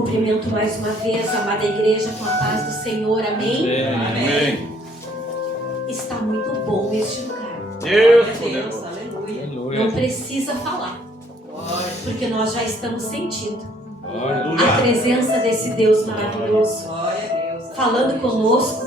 Cumprimento mais uma vez a amada igreja com a paz do Senhor, amém? Amém. Está muito bom este lugar. Deus, aleluia. Não precisa falar, porque nós já estamos sentindo a presença desse Deus maravilhoso, Glória a Deus. falando conosco,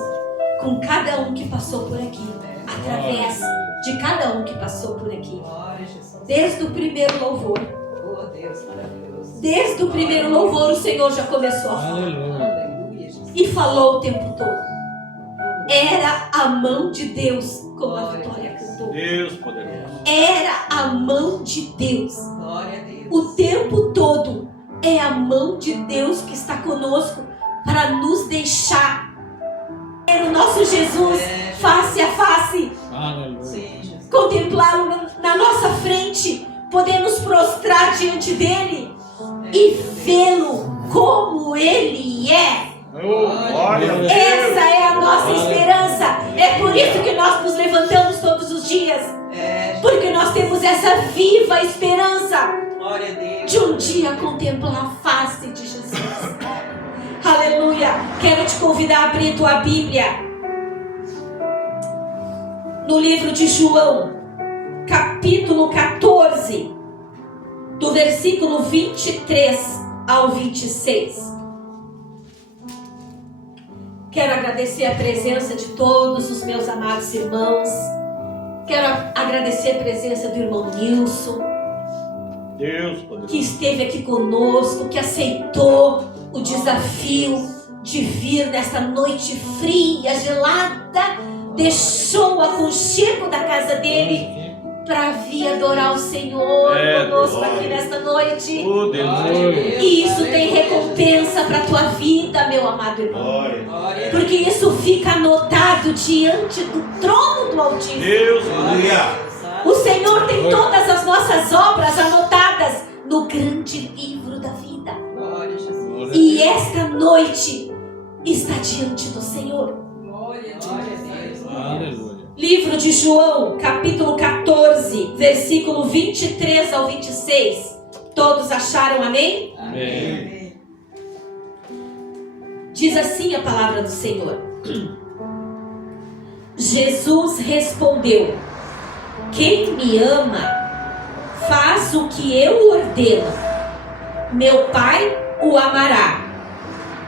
com cada um que passou por aqui, através de cada um que passou por aqui, Glória a Jesus. desde o primeiro louvor. Oh, Deus maravilhoso. Desde o primeiro louvor o Senhor já começou a falar Aleluia, Jesus. e falou o tempo todo. Era a mão de Deus, como a Vitória cantou. Deus poderoso. Era a mão de Deus. Glória a Deus. O tempo todo é a mão de Deus que está conosco para nos deixar ver o nosso Jesus face a face, Sim, Jesus. contemplá-lo na nossa frente, poder nos prostrar diante dele e vê-lo como ele é. Glória a Deus. Essa é a nossa esperança. É por isso que nós nos levantamos todos os dias, porque nós temos essa viva esperança Glória a Deus. de um dia contemplar a face de Jesus. Aleluia. Quero te convidar a abrir tua Bíblia no livro de João, capítulo 14, do versículo 23 ao 26. Quero agradecer a presença de todos os meus amados irmãos. Quero agradecer a presença do irmão Nilson, Deus poderoso. que esteve aqui conosco, que aceitou o desafio de vir nesta noite fria, gelada, deixou o aconchego da casa dele para vir adorar o Senhor conosco aqui nesta noite. Oh, Deus. E isso tem recompensa para a tua vida, meu amado irmão. Glória. Glória. Porque isso fica anotado diante do trono do Altíssimo. Deus, O Senhor tem todas as nossas obras anotadas no grande livro da vida. Glória a Jesus. E esta noite está diante do Senhor. Glória a Deus. Aleluia. Livro de João, capítulo 14, versículo 23 ao 26. Todos acharam, amém? Amém. Diz assim a palavra do Senhor. Jesus respondeu: quem me ama faz o que eu ordeno. Meu Pai o amará,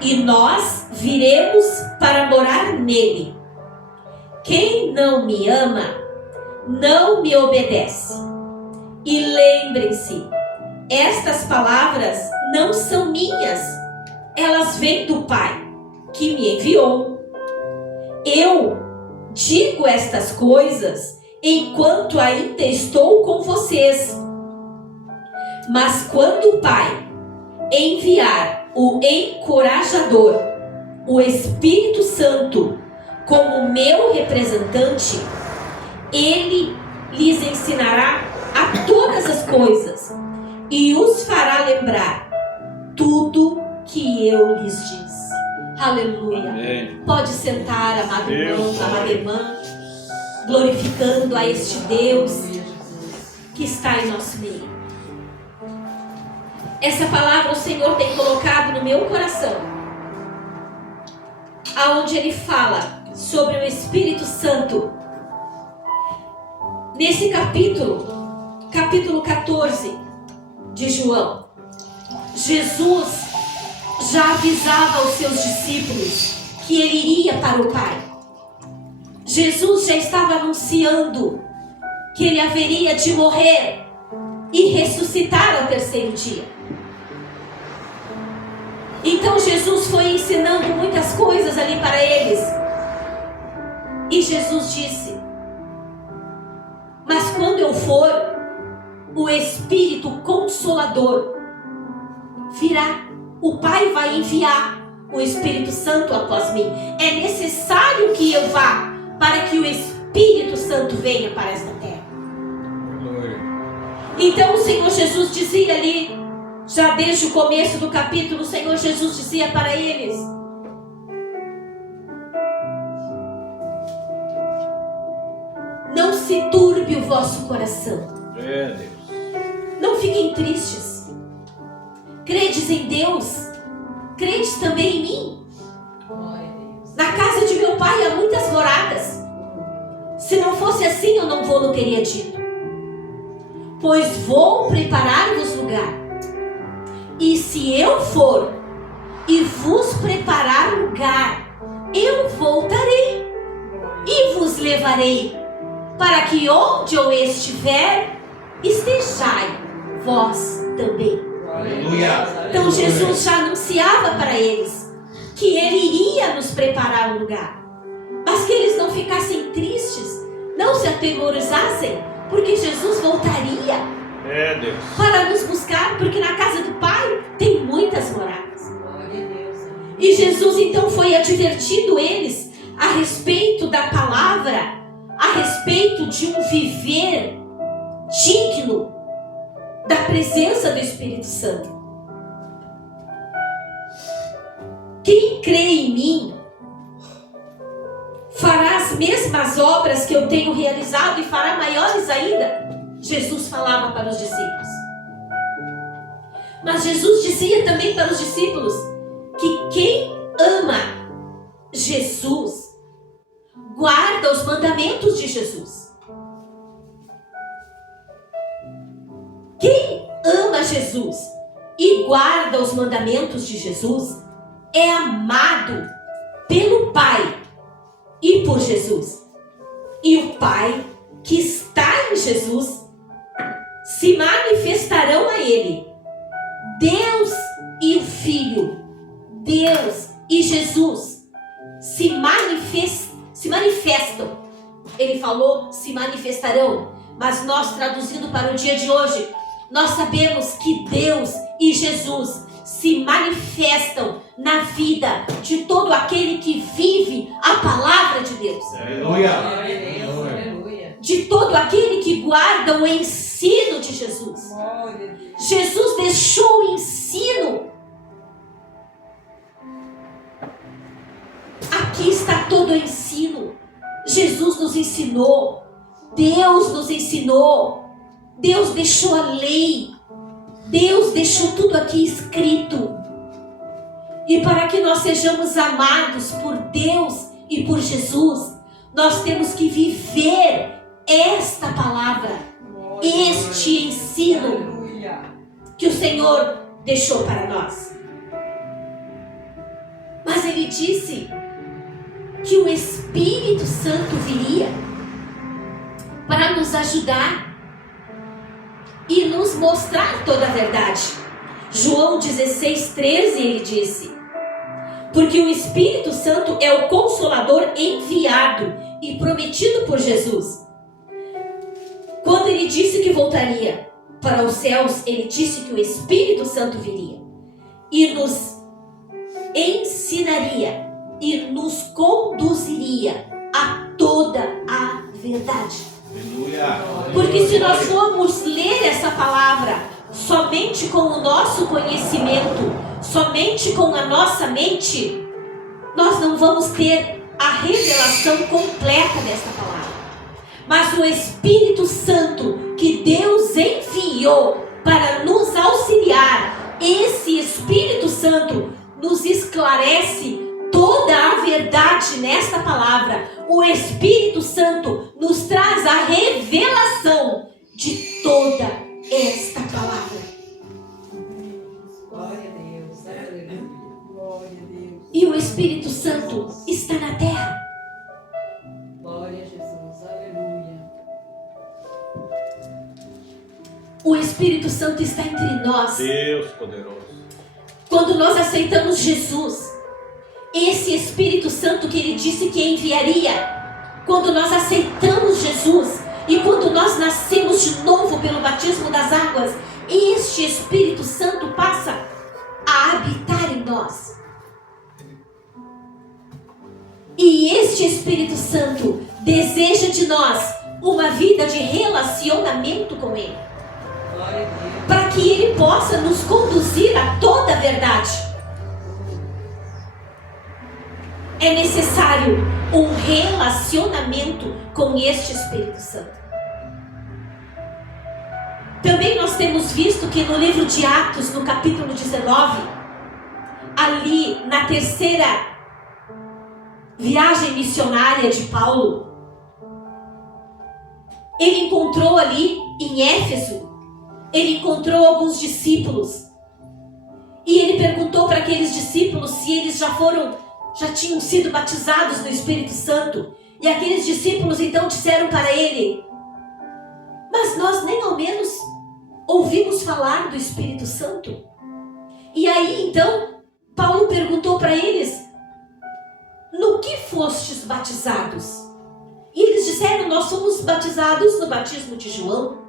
e nós viremos para morar nele. Quem não me ama, não me obedece. E lembrem-se, estas palavras não são minhas, elas vêm do Pai, que me enviou. Eu digo estas coisas enquanto ainda estou com vocês. Mas quando o Pai enviar o encorajador, o Espírito Santo, como meu representante, ele lhes ensinará a todas as coisas e os fará lembrar tudo que eu lhes disse. Aleluia. Amém. Pode sentar, amado irmão, Deus. amada irmã, glorificando a este Deus Aleluia, Jesus. que está em nosso meio. Essa palavra o Senhor tem colocado no meu coração, aonde Ele fala sobre o Espírito Santo. Nesse capítulo 14 de João, Jesus já avisava aos seus discípulos que Ele iria para o Pai. Jesus já estava anunciando que Ele haveria de morrer e ressuscitar ao terceiro dia. Então Jesus foi ensinando muitas coisas ali para eles. E Jesus disse: mas quando eu for, o Espírito Consolador virá. O Pai vai enviar o Espírito Santo após mim. É necessário que eu vá para que o Espírito Santo venha para esta terra. Então o Senhor Jesus dizia ali, já desde o começo do capítulo, o Senhor Jesus dizia para eles: não se turbe o vosso coração, Deus. não fiquem tristes, credes em Deus, credes também em mim? Glória a Deus. Na casa de meu pai há muitas moradas. Se não fosse assim, eu não teria dito. Pois vou preparar-vos lugar. E se eu for e vos preparar lugar, eu voltarei e vos levarei, para que onde eu estiver, estejai vós também. Aleluia. Então Jesus já anunciava para eles que Ele iria nos preparar um lugar, mas que eles não ficassem tristes, não se atemorizassem, porque Jesus voltaria É, Deus. para nos buscar, porque na casa do Pai tem muitas moradas. Glória a Deus. E Jesus então foi advertindo eles a respeito da palavra, a respeito de um viver digno da presença do Espírito Santo. Quem crê em mim fará as mesmas obras que eu tenho realizado e fará maiores ainda. Jesus falava para os discípulos. Mas Jesus dizia também para os discípulos que quem ama Jesus guarda os mandamentos de Jesus. Quem ama Jesus e guarda os mandamentos de Jesus é amado pelo Pai e por Jesus. E o Pai que está em Jesus se manifestarão a Ele. Deus e o Filho, Deus e Jesus se manifestam. Ele falou se manifestarão, mas nós traduzindo para o dia de hoje, nós sabemos que Deus e Jesus se manifestam na vida de todo aquele que vive a palavra de Deus. Aleluia. Glória a Deus. Aleluia. De todo aquele que guarda o ensino de Jesus. Glória a Deus. Jesus deixou o ensino. Aqui está todo o ensino. Jesus nos ensinou. Deus nos ensinou. Deus deixou a lei. Deus deixou tudo aqui escrito. E para que nós sejamos amados por Deus e por Jesus, nós temos que viver esta palavra, este ensino Aleluia. que o Senhor deixou para nós. Mas Ele disse que o Espírito Santo viria para nos ajudar e nos mostrar toda a verdade. João 16:13 ele disse: porque o Espírito Santo é o Consolador enviado e prometido por Jesus. Quando ele disse que voltaria para os céus, ele disse que o Espírito Santo viria e nos ensinaria e nos conduziria a toda a verdade. Aleluia. Porque se nós formos ler essa palavra somente com o nosso conhecimento, somente com a nossa mente, nós não vamos ter a revelação completa desta palavra. Mas o Espírito Santo que Deus enviou para nos auxiliar, esse Espírito Santo nos esclarece toda a verdade nesta palavra. O Espírito Santo nos traz a revelação de toda esta palavra. Glória a Deus. Aleluia. Glória a Deus. E o Espírito Santo está na terra. Glória a Jesus. Aleluia. O Espírito Santo está entre nós. Deus poderoso. Quando nós aceitamos Jesus, esse Espírito Santo que Ele disse que enviaria, quando nós aceitamos Jesus e quando nós nascemos de novo pelo batismo das águas, este Espírito Santo passa a habitar em nós. E este Espírito Santo deseja de nós uma vida de relacionamento com Ele, Glória a Deus. para que Ele possa nos conduzir a toda a verdade. É necessário um relacionamento com este Espírito Santo. Também nós temos visto que no livro de Atos, no capítulo 19, ali na terceira viagem missionária de Paulo, ele encontrou ali em Éfeso, ele encontrou alguns discípulos. E ele perguntou para aqueles discípulos se eles já tinham sido batizados no Espírito Santo. E aqueles discípulos então disseram para ele: mas nós nem ao menos ouvimos falar do Espírito Santo. E aí então Paulo perguntou para eles: no que fostes batizados? E eles disseram: nós fomos batizados no batismo de João.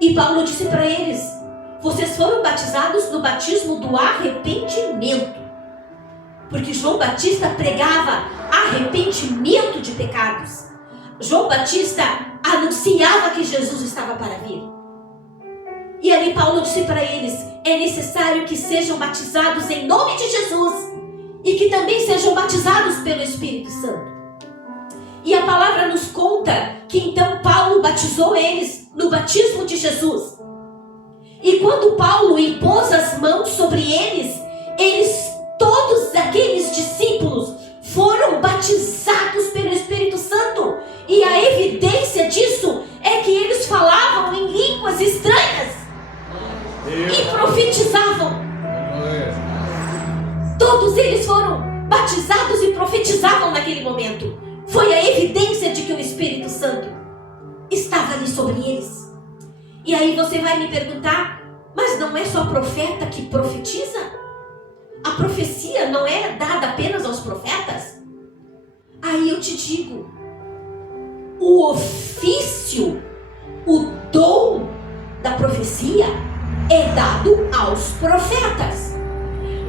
E Paulo disse para eles: vocês foram batizados no batismo do arrependimento. Porque João Batista pregava arrependimento de pecados. João Batista anunciava que Jesus estava para vir. E ali Paulo disse para eles: é necessário que sejam batizados em nome de Jesus e que também sejam batizados pelo Espírito Santo. E a palavra nos conta que então Paulo batizou eles no batismo de Jesus. E quando Paulo impôs as mãos sobre eles, todos aqueles discípulos foram batizados pelo Espírito Santo. E a evidência disso é que eles falavam em línguas estranhas e profetizavam. Todos eles foram batizados e profetizavam naquele momento. Foi a evidência de que o Espírito Santo estava ali sobre eles. E aí você vai me perguntar: mas não é só profeta que profetiza? A profecia não é dada apenas aos profetas? Aí eu te digo, o ofício, o dom da profecia é dado aos profetas.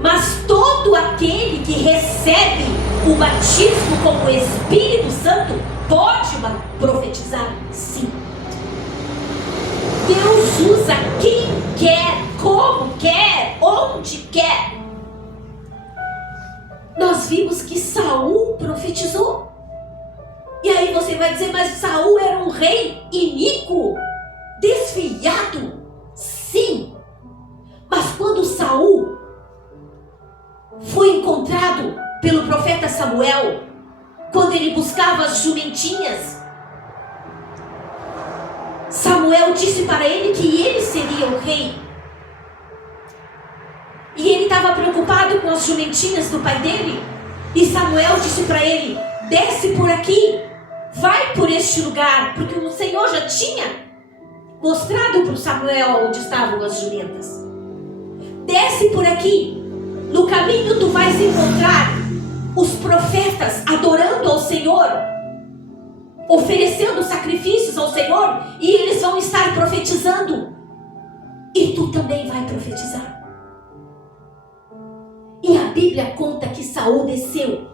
Mas todo aquele que recebe o batismo com o Espírito Santo pode profetizar, sim. Deus usa quem quer, como quer, onde quer. Nós vimos que Saul profetizou. E aí você vai dizer: mas Saul era um rei iníquo, desviado. Sim. Mas quando Saul foi encontrado pelo profeta Samuel, quando ele buscava as jumentinhas, Samuel disse para ele que ele seria o rei. E ele estava preocupado com as jumentinhas do pai dele. E Samuel disse para ele: desce por aqui, vai por este lugar, porque o Senhor já tinha mostrado para Samuel onde estavam as jumentas. Desce por aqui, no caminho tu vais encontrar os profetas adorando ao Senhor, oferecendo sacrifícios ao Senhor, e eles vão estar profetizando, e tu também vai profetizar. E a Bíblia conta que Saul desceu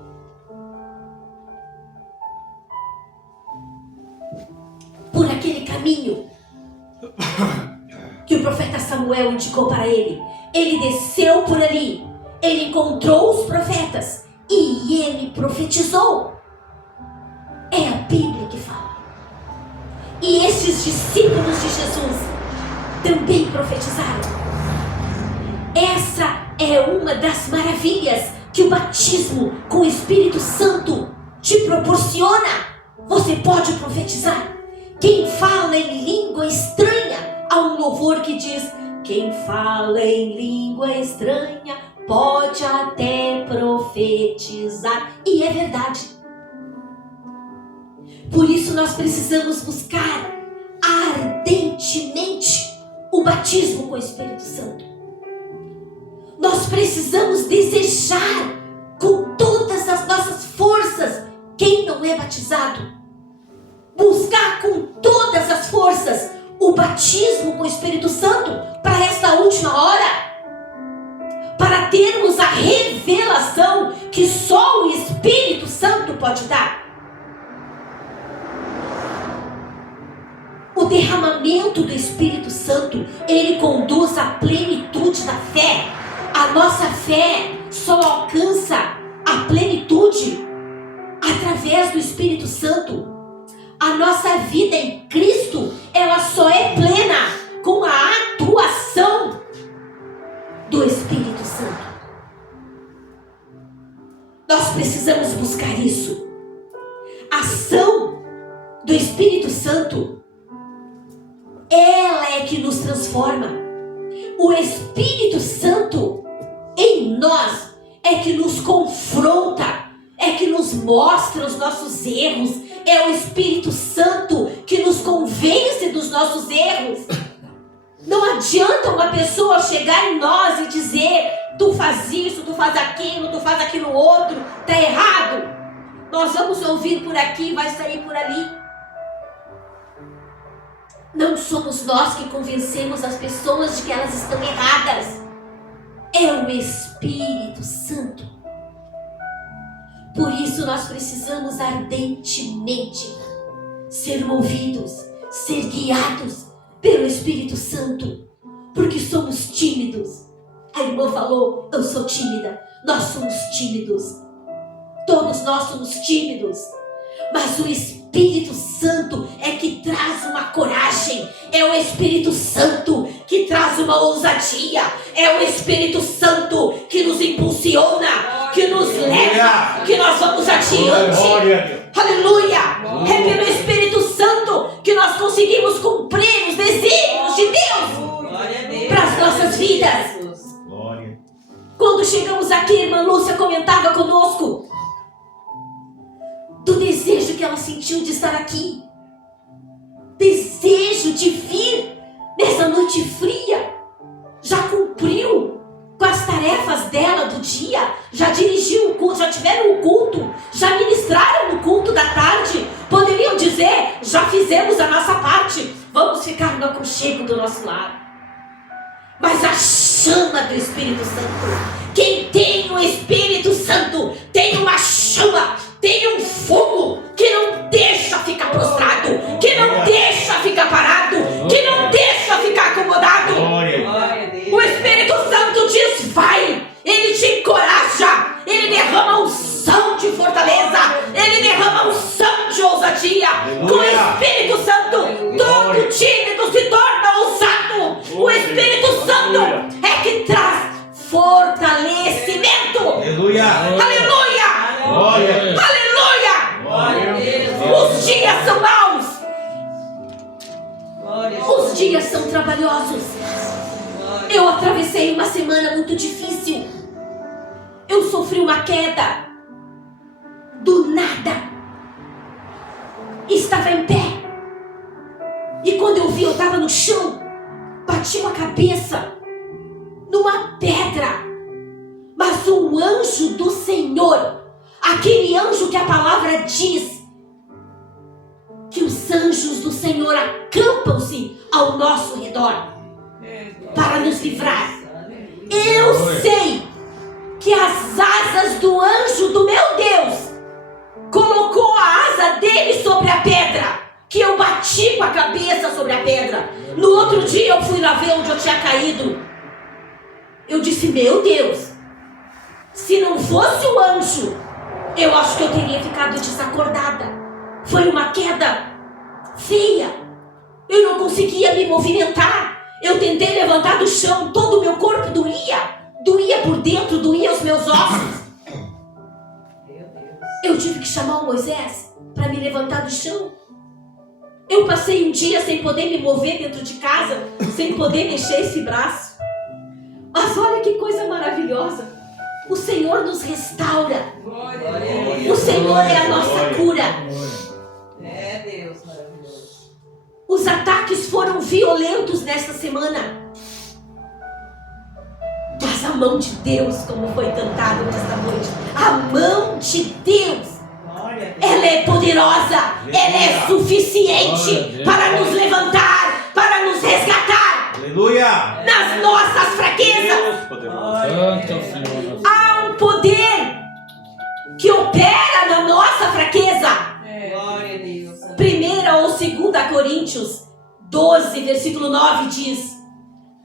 por aquele caminho que o profeta Samuel indicou para ele. Ele desceu por ali, ele encontrou os profetas e ele profetizou. É a Bíblia que fala. E esses discípulos de Jesus também profetizaram. Essa é uma das maravilhas que o batismo com o Espírito Santo te proporciona. Você pode profetizar. Quem fala em língua estranha, há um louvor que diz: quem fala em língua estranha pode até profetizar. E é verdade. Por isso nós precisamos buscar ardentemente o batismo com o Espírito Santo. Nós precisamos desejar com todas as nossas forças. Quem não é batizado, buscar com todas as forças o batismo com o Espírito Santo para esta última hora, para termos a revelação que só o Espírito Santo pode dar. O derramamento do Espírito Santo, ele conduz à plenitude da fé. A nossa fé só alcança a plenitude através do Espírito Santo. A nossa vida em Cristo, ela só é plena com a atuação do Espírito Santo. Nós precisamos buscar isso. A ação do Espírito Santo, ela é que nos transforma. O Espírito Santo em nós é que nos confronta, é que nos mostra os nossos erros. É o Espírito Santo que nos convence dos nossos erros. Não adianta uma pessoa chegar em nós e dizer: tu faz isso, tu faz aquilo outro, tá errado. Nós vamos ouvir por aqui, vai sair por ali. Não somos nós que convencemos as pessoas de que elas estão erradas. É o Espírito Santo. Por isso nós precisamos ardentemente ser movidos, ser guiados pelo Espírito Santo, porque somos tímidos. A irmã falou: eu sou tímida. Nós somos tímidos. Todos nós somos tímidos. Mas o Espírito Santo é que traz uma coragem. É o Espírito Santo que traz uma ousadia. É o Espírito Santo que nos impulsiona, que nos leva, que nós vamos adiante. Aleluia! É pelo Espírito Santo que nós conseguimos cumprir os desígnios de Deus para as nossas vidas. Quando chegamos aqui, a irmã Lúcia comentava conosco do desejo que ela sentiu de estar aqui. Desejo de vir nessa noite fria. Já cumpriu com as tarefas dela do dia. Já dirigiu o culto, já tiveram o culto, já ministraram no culto da tarde. Poderiam dizer: já fizemos a nossa parte, vamos ficar no aconchego do nosso lar. Mas a chama do Espírito Santo, quem tem o Espírito Santo tem uma chama, tem um fogo que não deixa ficar prostrado, que não deixa ficar parado, que não deixa ficar acomodado. O Espírito Santo diz: vai. Ele te encoraja, ele derrama unção de fortaleza, ele derrama unção de ousadia. Com o Espírito Santo, todo tímido se torna ousado. O Espírito Santo é que traz fortalecimento. Aleluia! Aleluia! Glória! Aleluia! Os dias são maus, os dias são trabalhosos. Eu atravessei uma semana muito difícil. Eu sofri uma queda. Do nada. Estava em pé. E quando eu vi, eu estava no chão. Bati com a cabeça numa pedra. Mas um anjo do Senhor, aquele anjo que a palavra diz que os anjos do Senhor acampam-se ao nosso redor para nos livrar. Eu sei que as asas do anjo do meu Deus colocou a asa dele sobre a pedra, que eu bati com a cabeça sobre a pedra. No outro dia eu fui lá ver onde eu tinha caído. Eu disse: meu Deus, se não fosse o anjo, eu acho que eu teria ficado desacordada. Foi uma queda feia. Eu não conseguia me movimentar. Eu tentei levantar do chão, todo o meu corpo doía. Doía por dentro, doía os meus ossos. Eu tive que chamar o Moisés para me levantar do chão. Eu passei um dia sem poder me mover dentro de casa, sem poder mexer esse braço. Mas olha que coisa maravilhosa. O Senhor nos restaura. O Senhor é a nossa cura. É Deus maravilhoso. Os ataques foram violentos nesta semana. Mas a mão de Deus, como foi cantado nesta noite, a mão de Deus, ela é poderosa, ela é suficiente para nos levantar, para nos resgatar. Aleluia! Nas nossas fraquezas. Há um poder que opera na nossa fraqueza. Glória a Deus. 1 ou 2 Coríntios 12, versículo 9 diz: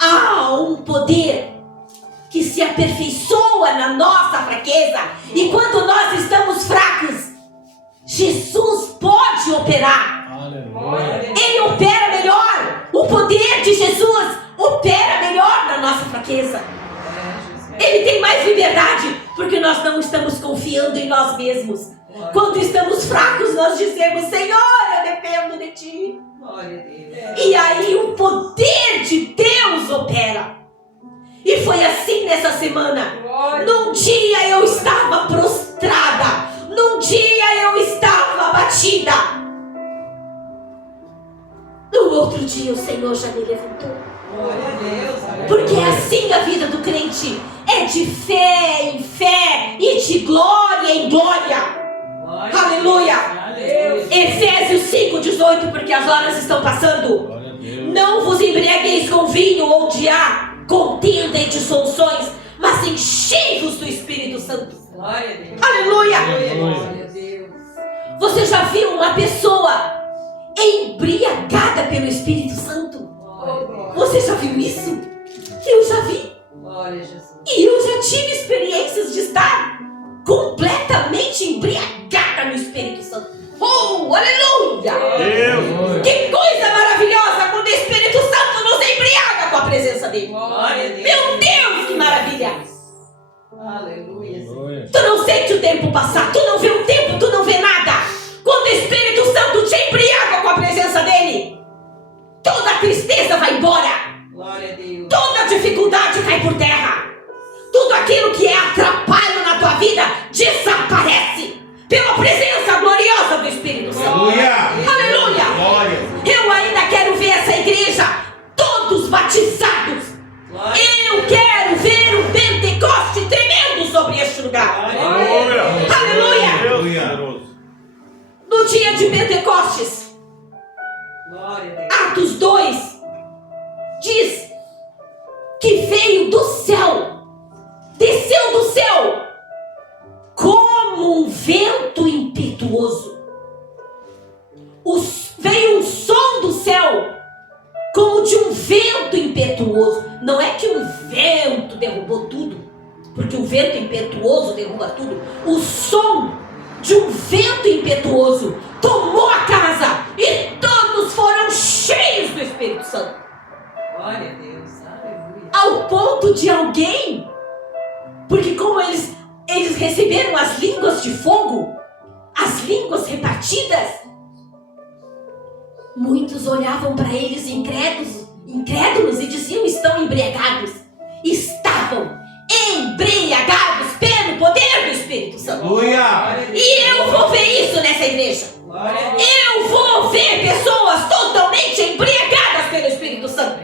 há um poder que se aperfeiçoa na nossa fraqueza. E quando nós estamos fracos, Jesus pode operar. Aleluia. Ele opera melhor. O poder de Jesus opera melhor na nossa fraqueza. Ele tem mais liberdade, porque nós não estamos confiando confiando em nós mesmos. Quando estamos fracos, nós dizemos: Senhor, eu dependo de Ti. Glória a Deus. E aí o poder de Deus opera. E foi assim nessa semana. Num dia eu estava prostrada. Num dia eu estava abatida. No outro dia o Senhor já me levantou. Glória a Deus. Porque é assim a vida do crente. É de fé em fé e de glória em glória. Aleluia. Aleluia. Efésios 5:18, porque as horas estão passando. Glória a Deus. Não vos embriagueis com vinho, onde há contenda e dissensões, mas enchei-vos do Espírito Santo. Glória a Deus. Aleluia. Glória a Deus. Você já viu uma pessoa embriagada pelo Espírito Santo? Glória Você já viu isso? Eu já vi. a Jesus. E eu já tive experiências de estar completamente embriagada no Espírito Santo. Oh, aleluia! Deus. Que coisa maravilhosa quando o Espírito Santo nos embriaga com a presença dele. Glória a Deus. Meu Deus, que maravilha! Aleluia. Glória. Tu não sente o tempo passar, tu não vê o tempo, tu não vê nada. Quando o Espírito Santo te embriaga com a presença dele, toda a tristeza vai embora. Glória a Deus. Toda a dificuldade cai por terra. Tudo aquilo que é atrapalho na tua vida desaparece pela presença gloriosa do Espírito Santo. Aleluia. Aleluia. Glória. Eu ainda quero ver essa igreja todos batizados. Glória. Eu quero ver um Pentecoste tremendo sobre este lugar. Glória. Aleluia. Deus poderoso. No dia de Pentecostes, Glória a Deus. Atos 2 diz que veio do céu, desceu do céu como um vento impetuoso. Veio um som do céu como de um vento impetuoso. Não é que um vento derrubou tudo, porque o vento impetuoso derruba tudo. O som de um vento impetuoso tomou a casa e todos foram cheios do Espírito Santo. Glória a Deus. Aleluia. Ao ponto de alguém, porque como eles receberam as línguas de fogo, as línguas repartidas, muitos olhavam para eles incrédulos e diziam: estão embriagados. Estavam embriagados pelo poder do Espírito Santo. Aleluia. E eu vou ver isso nessa igreja. Glória a Deus. Eu vou ver pessoas totalmente embriagadas pelo Espírito Santo.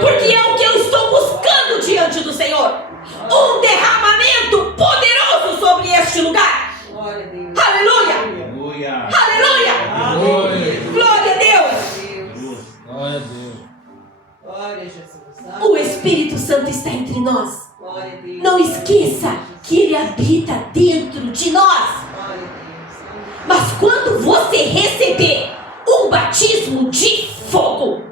Porque é o que eu estou buscando diante do Senhor. Um derramamento poderoso sobre este lugar. Glória a Deus. Aleluia! Aleluia. Aleluia! Aleluia. Glória a Deus! Deus. Glória a Deus. Glória a Jesus. O Espírito Santo está entre nós. Glória a Deus. Não esqueça que Ele habita dentro de nós. Glória a Deus. Mas quando você receber um batismo de fogo,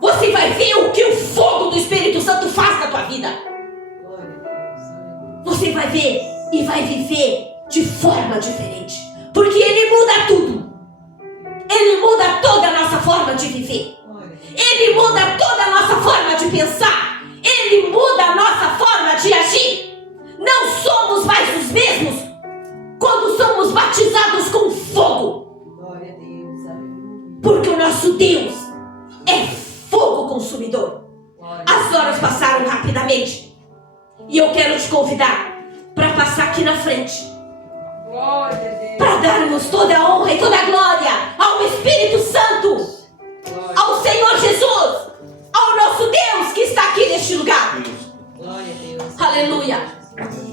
você vai ver o que o fogo do Espírito Santo faz na tua vida. Glória a Deus. Aleluia. Você vai ver e vai viver de forma diferente. Porque Ele muda tudo. Ele muda toda a nossa forma de viver. Glória a Deus. Ele muda toda a nossa forma de pensar. Ele muda a nossa forma de agir. Não somos mais os mesmos quando somos batizados com fogo. Glória a Deus. Aleluia. Porque o nosso Deus é fogo consumidor. Glória As horas passaram rapidamente. E eu quero te convidar para passar aqui na frente, Glória a Deus. para darmos toda a honra e toda a glória ao Espírito Santo, Glória ao Senhor Jesus, ao nosso Deus que está aqui neste lugar. Deus. a Deus. Aleluia. Jesus.